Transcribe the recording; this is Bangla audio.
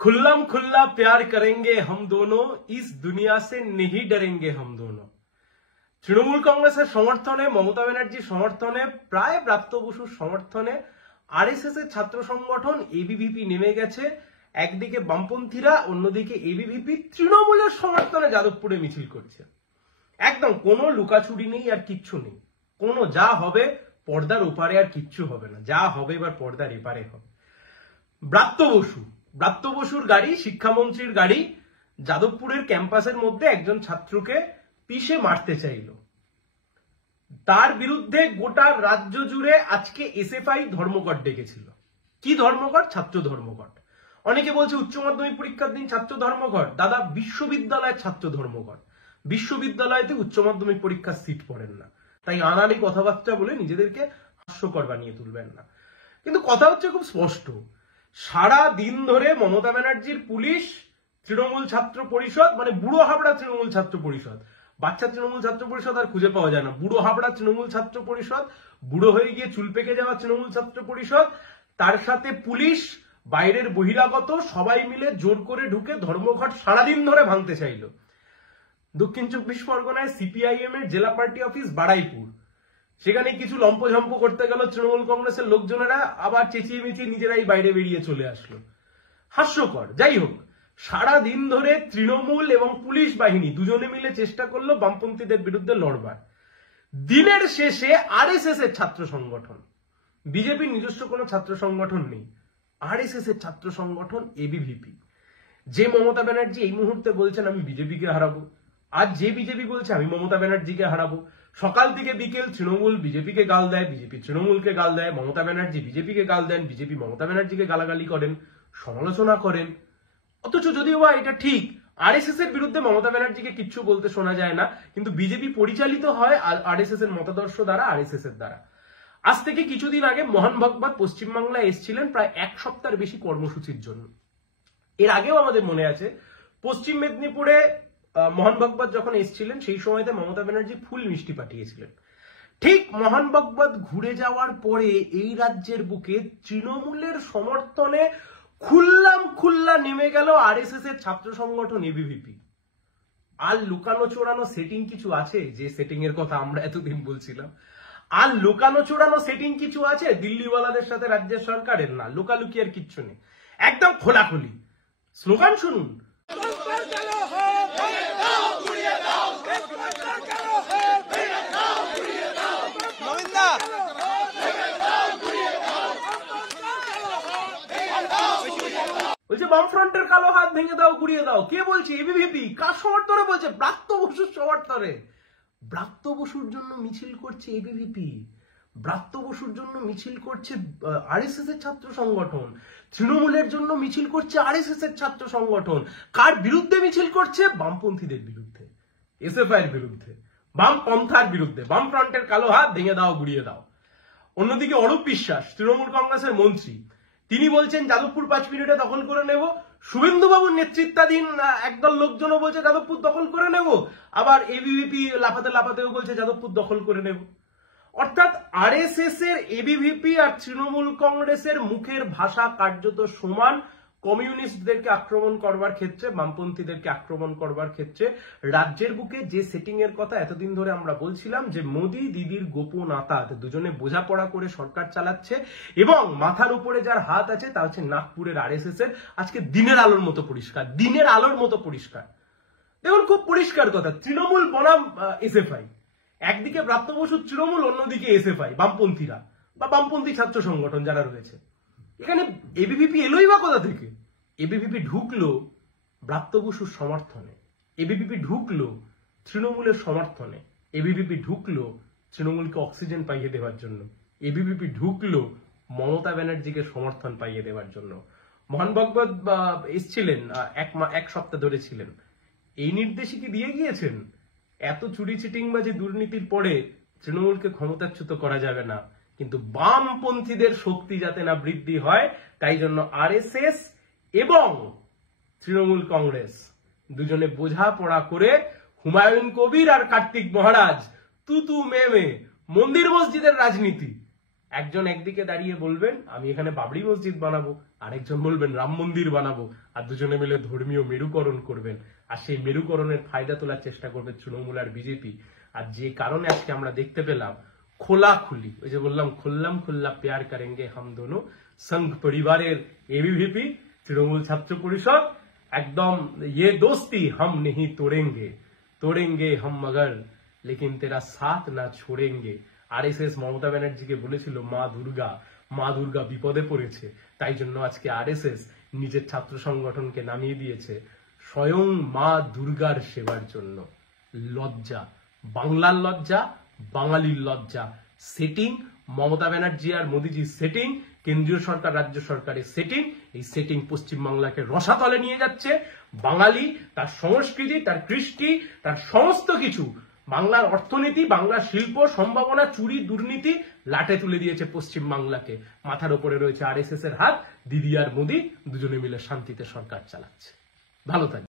खुल्लम खुल्ला प्यार करेंगे हम दोनों, इस दुनिया से नहीं डरेंगे हम दोनों। তৃণমূল কংগ্রেসের সমর্থনে, মমতা ব্যানার্জির সমর্থনে, প্রায় ব্রাত্য বসুর সমর্থনে আরএসএস এর ছাত্র সংগঠন এবিভিপি নেমে গেছে। একদিকে বামপন্থীরা, অন্যদিকে এবিভিপি তৃণমূলের সমর্থনে যাদবপুরে মিছিল করছে। একদম কোনো লুকাছুরি নেই, আর কিচ্ছু নেই। কোনো যা হবে পর্দার ওপারে আর কিচ্ছু হবে না, যা হবে এবার পর্দার এপারে হবে। ব্রাত্য বসুর গাড়ি, শিক্ষামন্ত্রীর গাড়ি, যাদবপুরের ক্যাম্পাসের মধ্যে একজন ছাত্রকে পিষে মারতে চাইল। তার বিরুদ্ধে গোটা রাজ্য জুড়ে আজকে এসএফআই ধর্মঘট ডেকেছিল। কি ধর্মঘট? ছাত্র ধর্মঘট। অনেকে বলছে উচ্চ মাধ্যমিক পরীক্ষার দিন ছাত্র ধর্মঘট। দাদা, বিশ্ববিদ্যালয়ের ছাত্র ধর্মঘট। বিশ্ববিদ্যালয়তে উচ্চ মাধ্যমিক পরীক্ষার সিট পড়েন না, তাই আনাড়ি কথাবার্তা বলে নিজেদেরকে হাস্যকর বানিয়ে তুলবেন না। কিন্তু কথা হচ্ছে খুব স্পষ্ট, সারা দিন ধরে মমতা ব্যানার্জির পুলিশ, তৃণমূল ছাত্র পরিষদ, মানে বুড়ো হাবড়া তৃণমূল ছাত্র পরিষদ, বাচ্চা তৃণমূল ছাত্র পরিষদ আর খুঁজে পাওয়া যায় না, বুড়ো হাবড়া তৃণমূল ছাত্র পরিষদ, বুড়ো হয়ে গিয়ে চুল পেকে যাওয়া তৃণমূল ছাত্র পরিষদ, তার সাথে পুলিশ, বাইরের বহিরাগত সবাই মিলে জোর করে ঢুকে ধর্মঘট সারাদিন ধরে ভাঙতে চাইল। দক্ষিণ 24 পরগনায় সিপিআইএম এর জেলা পার্টি অফিস বাড়াইপুর, সেখানে কিছু লম্পঝম্প করতে গেল তৃণমূল কংগ্রেসের লোকজনেরা, আবার চেঁচিয়ে মেচিয়ে নিজেরাই বাইরে বেরিয়ে চলে আসলো। হাস্যকর। যাই হোক, সারা দিন ধরে তৃণমূল এবং পুলিশ বাহিনী দুজনে মিলে চেষ্টা করলো বামপন্থীদের বিরুদ্ধে লড়বার। দিনের শেষে আরএসএস এর ছাত্র সংগঠন, বিজেপির নিজস্ব কোনো ছাত্র সংগঠন নেই, আরএসএস এর ছাত্র সংগঠন এবিভিপি, যে মমতা ব্যানার্জি এই মুহূর্তে বলছেন আমি বিজেপিকে হারাবো, আজ যে বিজেপি বলছে আমি মমতা ব্যানার্জিকে হারাবো, সকাল থেকে বিকেল তৃণমূল বিজেপিকে গাল দেয়, বিজেপি তৃণমূলকে গাল দেয়, মমতা ব্যানার্জি বিজেপিকে গাল দেন, বিজেপি মমতা ব্যানার্জিকে গালাগালি করেন, সমালোচনা করেন। অথচ যদিও বা এটা ঠিক, আরএসএস এর বিরুদ্ধে মমতা ব্যানার্জিকে কিচ্ছু বলতে শোনা যায় না, কিন্তু বিজেপি পরিচালিত হয় আরএসএস এর মতাদর্শ দ্বারা, আরএসএস এর দ্বারা। আজ থেকে কিছুদিন আগে মোহন ভাগবত পশ্চিমবাংলায় এসেছিলেন প্রায় এক সপ্তাহের বেশি কর্মসূচির জন্য। এর আগেও আমাদের মনে আছে পশ্চিম মেদিনীপুরে মোহন ভাগবত যখন এসেছিলেন সেই সময়তে মমতা ব্যানার্জি ফুল মিষ্টি পাঠিয়েছিলেন। ঠিক মোহন ভাগবত ঘুরে যাওয়ার পরে এই রাজ্যের বুকে তৃণমূলের সমর্থনে খুল্লা নেমে গেল আরএসএস এর ছাত্র সংগঠন এবিভিপি। আর লুকানো চোরানো সেটিং কিছু আছে, যে সেটিং এর কথা আমরা এতদিন বলছিলাম? আর লুকানো চোরানো সেটিং কিছু আছে দিল্লিওয়ালাদের সাথে রাজ্যের সরকারের? না, লুকালুকি আর কিচ্ছু নেই, একদম খোলাখুলি। স্লোগান শুনুন। বলছে বামফ্রন্টের কালো হাত ভেঙে দাও, গুড়িয়ে দাও। কে বলছে? এবিভিপি। কার সমর্থনে বলছে? ব্রাত্য বসুর সমর্থনে। ব্রাত্য বসুর জন্য মিছিল করছে এবিভিপি, ব্রাত্য বসুর জন্য মিছিল করছে আরএসএস এর ছাত্র সংগঠন, তৃণমূলের জন্য মিছিল করছে আরএসএস এর ছাত্র সংগঠন। কার বিরুদ্ধে মিছিল করছে? বামপন্থীদের বিরুদ্ধে, এসএফআই এর বিরুদ্ধে, বামপন্থার বিরুদ্ধে। বামফ্রন্টের কালো হাত ভেঙে দাও, গুড়িয়ে দাও। অন্যদিকে অরূপ বিশ্বাস, তৃণমূল কংগ্রেসের মন্ত্রী, তিনি বলছেন যাদবপুর 5 মিনিটে দখল করে নেব। শুভেন্দু বাবুর নেতৃত্বাধীন একদল লোকজনও বলছে যাদবপুর দখল করে নেব, আবার এবিভিপি লাফাতেও বলছে যাদবপুর দখল করে নেব। অর্থাৎ আরএসএস এর, এবিভিপি আর তৃণমূল কংগ্রেসের মুখের ভাষা কার্যত সমান। কমিউনিস্টদেরকে আক্রমণ করবার ক্ষেত্রে, বামপন্থীদেরকে আক্রমণ করবার ক্ষেত্রে রাজ্যের বুকে যে সেটিং এর কথা এতদিন ধরে আমরা বলছিলাম, যে মোদি দিদির গোপন আতাত, দুজনে বোঝাপড়া করে সরকার চালাচ্ছে, এবং মাথার উপরে যার হাত আছে তা হচ্ছে নাগপুরের আরএসএস এর। আজকে দিনের আলোর মতো পরিষ্কার, দিনের আলোর মতো পরিষ্কার। দেখুন, খুব পরিষ্কার কথা, তৃণমূল বনাম এসএফআই। একদিকে ব্রাত্য বসু তৃণমূল, অন্যদিকে এসএফআই, বামপন্থীরা বা বামপন্থী ছাত্র সংগঠন যারা রয়েছে। এখানে এবিভিপি এলোই বা কোথা থেকে? এবিভিপি ঢুকলো ব্রাত্য বসুর সমর্থনে, এবিভিপি ঢুকলো তৃণমূলের সমর্থনে, এবিভিপি ঢুকলো তৃণমূলকে অক্সিজেন পাইয়ে দেওয়ার জন্য, এবিভিপি ঢুকলো মমতা ব্যানার্জিকে সমর্থন পাইয়ে দেওয়ার জন্য। মোহন ভাগবত এসছিলেন, এক সপ্তাহ ধরে ছিলেন। এই নির্দেশই কি দিয়ে গিয়েছেন? এত চুরি চিটিংবাজি দুর্নীতির পরে তৃণমূলকে ক্ষমতাচ্যুত করা যাবে না, কিন্তু বামপন্থীদের শক্তি যাতে না বৃদ্ধি হয় তাই জন্য আরএসএস এবং তৃণমূল কংগ্রেস দুজনে বোঝাপড়া করে হুমায়ুন কবির আর কার্তিক মহারাজ, তু মে মন্দির মসজিদের রাজনীতি, একজন একদিকে দাঁড়িয়ে বলবেন আমি এখানে বাবরি মসজিদ বানাবো, আরেকজন বলবেন রাম মন্দির বানাবো, আর দুজনে মিলে ধর্মীয় মেরুকরণ করবেন, আর সেই মেরুকরণের ফায়দা তোলার চেষ্টা করবে তৃণমূল আর বিজেপি। আর যে কারণে আজকে আমরা দেখতে পেলাম খোলাখুলি, ওই যে বললাম খুল্লা প্যার করেঙ্গে হাম দোনো, সংঘ পরিবারের এবিভিপি তৃণমূল ছাত্র পরিষদ একদম ये दोस्ती हम नहीं तोड़ेंगे हम मगर लेकिन तेरा साथ ना छोड़ेंगे। আরএসএস মমতা ব্যানার্জিকে বলেছিল মা দুর্গা বিপদে পড়েছে, তাই জন্য আজকে আরএসএস নিজের ছাত্র সংগঠনকে নামিয়ে দিয়েছে স্বয়ং মা দুর্গার সেবার জন্য। লজ্জা, বাংলার লজ্জা, বাঙালির লজ্জা। সেটিং মমতা ব্যানার্জি আর মোদিজির সেটিং, কেন্দ্রীয় সরকার রাজ্য সরকারের সেটিং, এই সেটিং পশ্চিমবাংলাকে রসাতলে নিয়ে যাচ্ছে। বাঙালি তার সংস্কৃতি, তার কৃষ্টি, তার সমস্ত কিছু, বাংলার অর্থনীতি, বাংলার শিল্প সম্ভাবনা চুরি দুর্নীতি লাটে তুলে দিয়েছে পশ্চিমবাংলাকে। মাথার উপরে রয়েছে আরএসএস এর হাত, দিদি আর মোদি দুজনে মিলে শান্তিতে সরকার চালাচ্ছে। ভালো থাকবে।